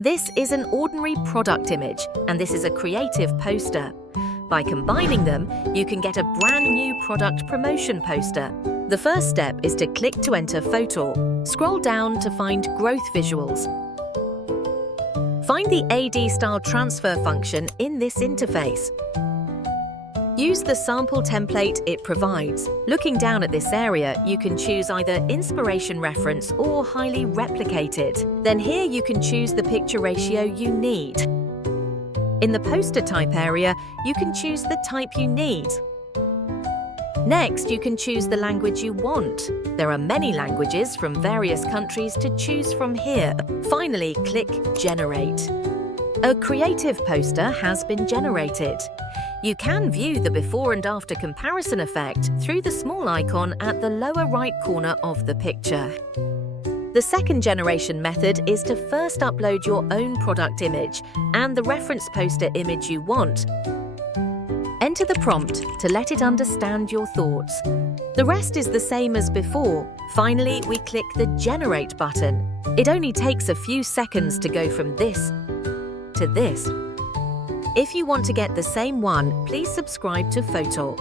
This is an ordinary product image, and this is a creative poster. By combining them, you can get a brand new product promotion poster. The first step is to click to enter Fotor. Scroll down to find Growth Visuals. Find the AD Style Transfer function in this interface. Use the sample template it provides. Looking down at this area, you can choose either Inspiration Reference or Highly Replicated. Then here you can choose the picture ratio you need. In the poster type area, you can choose the type you need. Next, you can choose the language you want. There are many languages from various countries to choose from here. Finally, click Generate. A creative poster has been generated. You can view the before and after comparison effect through the small icon at the lower right corner of the picture. The second generation method is to first upload your own product image and the reference poster image you want. Enter the prompt to let it understand your thoughts. The rest is the same as before. Finally, we click the Generate button. It only takes a few seconds to go from this to this. If you want to get the same one, please subscribe to Fotor.